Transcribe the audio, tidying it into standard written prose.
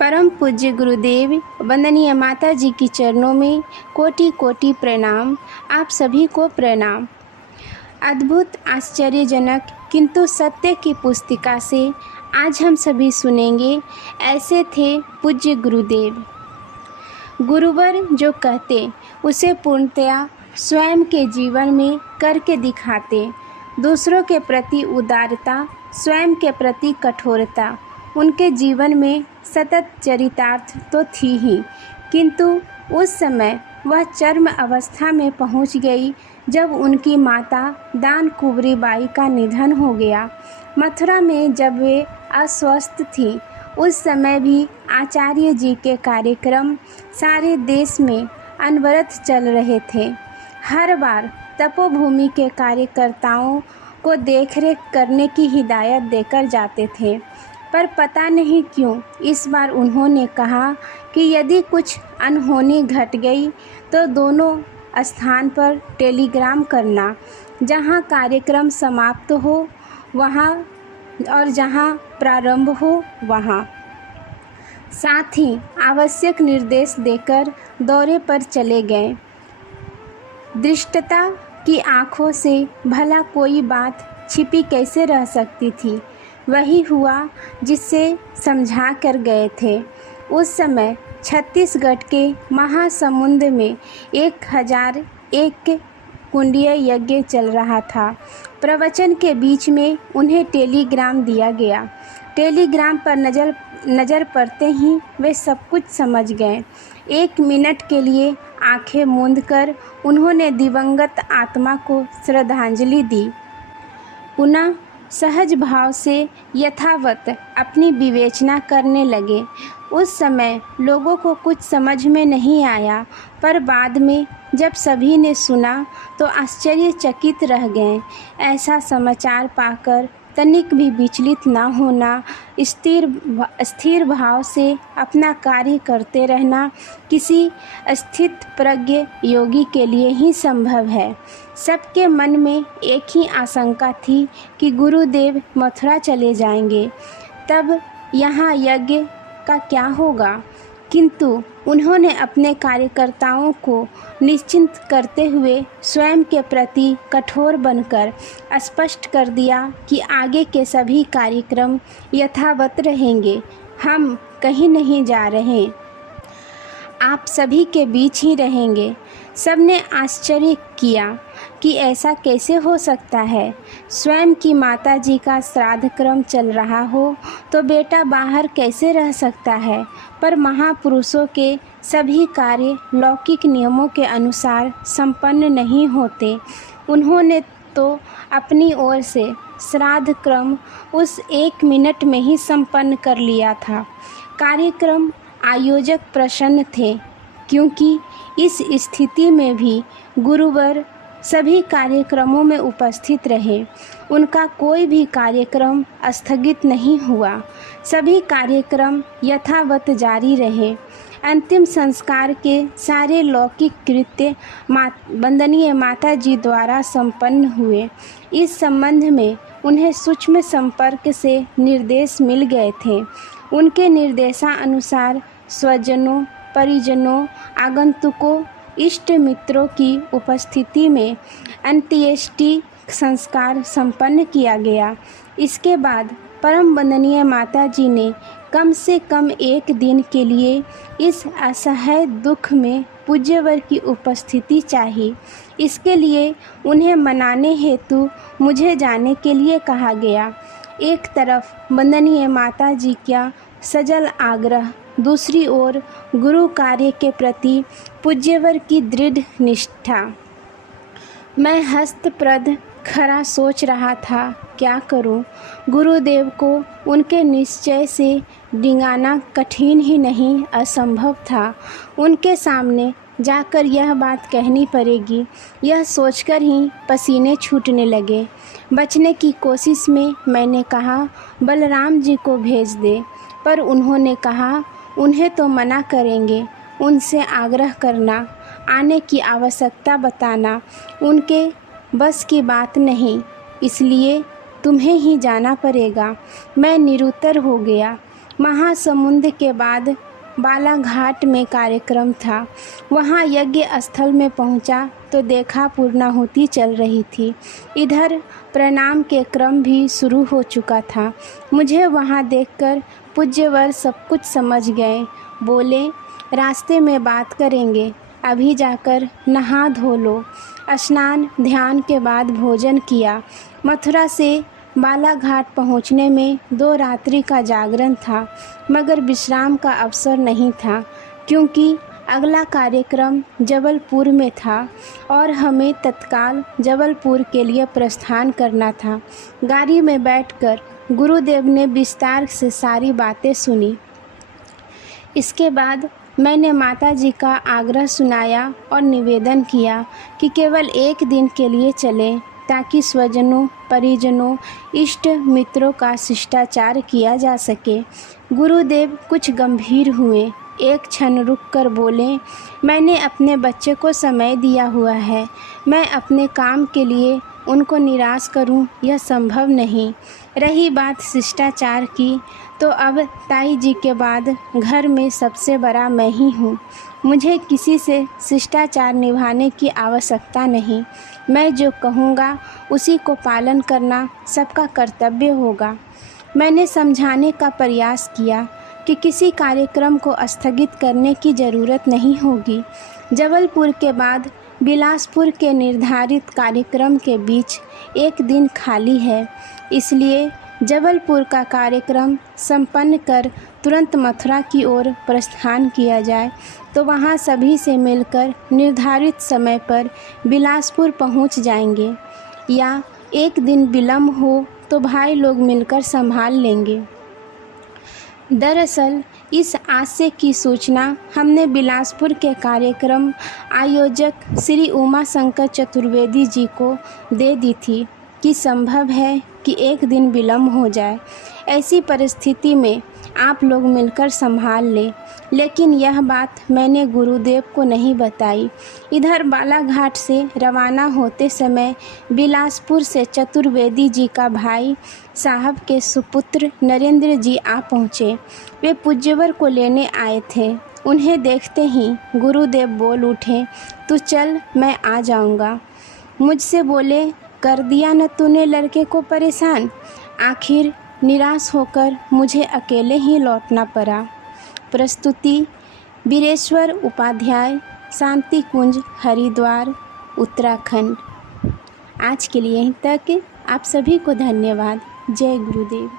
परम पूज्य गुरुदेव वंदनीय माता जी की चरणों में कोटि कोटि प्रणाम। आप सभी को प्रणाम। अद्भुत आश्चर्यजनक किंतु सत्य की पुस्तिका से आज हम सभी सुनेंगे। ऐसे थे पूज्य गुरुदेव। गुरुवर जो कहते उसे पूर्णतया स्वयं के जीवन में करके दिखाते। दूसरों के प्रति उदारता, स्वयं के प्रति कठोरता उनके जीवन में सतत चरितार्थ तो थी ही, किंतु उस समय वह चरम अवस्था में पहुंच गई जब उनकी माता दान कुंवरी बाई का निधन हो गया। मथुरा में जब वे अस्वस्थ थीं, उस समय भी आचार्य जी के कार्यक्रम सारे देश में अनवरत चल रहे थे। हर बार तपोभूमि के कार्यकर्ताओं को देखरेख करने की हिदायत देकर जाते थे, पर पता नहीं क्यों इस बार उन्होंने कहा कि यदि कुछ अनहोनी घट गई तो दोनों स्थान पर टेलीग्राम करना, जहां कार्यक्रम समाप्त हो वहां और जहां प्रारंभ हो वहां। साथ ही आवश्यक निर्देश देकर दौरे पर चले गए। दृष्टता की आंखों से भला कोई बात छिपी कैसे रह सकती थी। वही हुआ जिससे समझा कर गए थे। उस समय छत्तीसगढ़ के महासमुंद में 1001 कुंडीय यज्ञ चल रहा था। प्रवचन के बीच में उन्हें टेलीग्राम दिया गया। टेलीग्राम पर नज़र पड़ते ही वे सब कुछ समझ गए। 1 मिनट के लिए आंखें मूंदकर उन्होंने दिवंगत आत्मा को श्रद्धांजलि दी। पुनः सहज भाव से यथावत अपनी विवेचना करने लगे। उस समय लोगों को कुछ समझ में नहीं आया, पर बाद में जब सभी ने सुना तो आश्चर्यचकित रह गए। ऐसा समाचार पाकर तनिक भी विचलित न होना, स्थिर भाव से अपना कार्य करते रहना किसी स्थित प्रज्ञ योगी के लिए ही संभव है। सबके मन में एक ही आशंका थी कि गुरुदेव मथुरा चले जाएंगे, तब यहाँ यज्ञ का क्या होगा। किंतु उन्होंने अपने कार्यकर्ताओं को निश्चिंत करते हुए स्वयं के प्रति कठोर बनकर स्पष्ट कर दिया कि आगे के सभी कार्यक्रम यथावत रहेंगे। हम कहीं नहीं जा रहे, आप सभी के बीच ही रहेंगे। सबने आश्चर्य किया कि ऐसा कैसे हो सकता है। स्वयं की माता जी का श्राद्ध क्रम चल रहा हो तो बेटा बाहर कैसे रह सकता है। पर महापुरुषों के सभी कार्य लौकिक नियमों के अनुसार संपन्न नहीं होते। उन्होंने तो अपनी ओर से श्राद्ध क्रम उस 1 मिनट में ही संपन्न कर लिया था। कार्यक्रम आयोजक प्रसन्न थे, क्योंकि इस स्थिति में भी गुरुवर सभी कार्यक्रमों में उपस्थित रहे। उनका कोई भी कार्यक्रम स्थगित नहीं हुआ। सभी कार्यक्रम यथावत जारी रहे। अंतिम संस्कार के सारे लौकिक कृत्य वंदनीय माता जी द्वारा संपन्न हुए। इस संबंध में उन्हें सूक्ष्म संपर्क से निर्देश मिल गए थे। उनके निर्देशानुसार स्वजनों, परिजनों, आगंतुकों, इष्ट मित्रों की उपस्थिति में अंत्येष्टि संस्कार संपन्न किया गया। इसके बाद परम वंदनीय माता जी ने कम से कम 1 दिन के लिए इस असह्य दुख में पूज्यवर की उपस्थिति चाहिए। इसके लिए उन्हें मनाने हेतु मुझे जाने के लिए कहा गया। एक तरफ वंदनीय माता जी का सजल आग्रह, दूसरी ओर गुरु कार्य के प्रति पूज्यवर की दृढ़ निष्ठा। मैं हस्तप्रद खड़ा सोच रहा था, क्या करूं। गुरुदेव को उनके निश्चय से डिंगाना कठिन ही नहीं असंभव था। उनके सामने जाकर यह बात कहनी पड़ेगी, यह सोचकर ही पसीने छूटने लगे। बचने की कोशिश में मैंने कहा, बलराम जी को भेज दे, पर उन्होंने कहा उन्हें तो मना करेंगे। उनसे आग्रह करना, आने की आवश्यकता बताना उनके बस की बात नहीं, इसलिए तुम्हें ही जाना पड़ेगा। मैं निरुत्तर हो गया। महासमुंद के बाद बालाघाट में कार्यक्रम था। वहाँ यज्ञ स्थल में पहुँचा तो देखा पूर्णाहुति चल रही थी। इधर प्रणाम के क्रम भी शुरू हो चुका था। मुझे वहाँ देखकर पूज्यवर सब कुछ समझ गए। बोले, रास्ते में बात करेंगे, अभी जाकर नहा धो लो। स्नान ध्यान के बाद भोजन किया। मथुरा से बालाघाट पहुंचने में 2 रात्रि का जागरण था, मगर विश्राम का अवसर नहीं था, क्योंकि अगला कार्यक्रम जबलपुर में था और हमें तत्काल जबलपुर के लिए प्रस्थान करना था। गाड़ी में बैठकर गुरुदेव ने विस्तार से सारी बातें सुनी। इसके बाद मैंने माताजी का आग्रह सुनाया और निवेदन किया कि केवल 1 दिन के लिए चलें, ताकि स्वजनों, परिजनों, इष्ट मित्रों का शिष्टाचार किया जा सके। गुरुदेव कुछ गंभीर हुए। एक क्षण रुककर बोले, मैंने अपने बच्चे को समय दिया हुआ है। मैं अपने काम के लिए उनको निराश करूं, यह संभव नहीं। रही बात शिष्टाचार की, तो अब ताई जी के बाद घर में सबसे बड़ा मैं ही हूँ। मुझे किसी से शिष्टाचार निभाने की आवश्यकता नहीं। मैं जो कहूँगा उसी को पालन करना सबका कर्तव्य होगा। मैंने समझाने का प्रयास किया कि किसी कार्यक्रम को स्थगित करने की ज़रूरत नहीं होगी। जबलपुर के बाद बिलासपुर के निर्धारित कार्यक्रम के बीच 1 दिन खाली है, इसलिए जबलपुर का कार्यक्रम संपन्न कर तुरंत मथुरा की ओर प्रस्थान किया जाए, तो वहाँ सभी से मिलकर निर्धारित समय पर बिलासपुर पहुँच जाएंगे, या 1 दिन विलम्ब हो तो भाई लोग मिलकर संभाल लेंगे। दरअसल इस आशय की सूचना हमने बिलासपुर के कार्यक्रम आयोजक श्री उमा शंकर चतुर्वेदी जी को दे दी थी कि संभव है कि 1 दिन विलम्ब हो जाए। ऐसी परिस्थिति में आप लोग मिलकर संभाल लें, लेकिन यह बात मैंने गुरुदेव को नहीं बताई। इधर बालाघाट से रवाना होते समय बिलासपुर से चतुर्वेदी जी का भाई साहब के सुपुत्र नरेंद्र जी आ पहुँचे। वे पूज्यवर को लेने आए थे। उन्हें देखते ही गुरुदेव बोल उठे, तू चल, मैं आ जाऊँगा। मुझसे बोले, कर दिया न तूने लड़के को परेशान। आखिर निराश होकर मुझे अकेले ही लौटना पड़ा। प्रस्तुति बीरेश्वर उपाध्याय, शांति कुंज, हरिद्वार, उत्तराखंड। आज के लिए यहीं तक। आप सभी को धन्यवाद। जय गुरुदेव।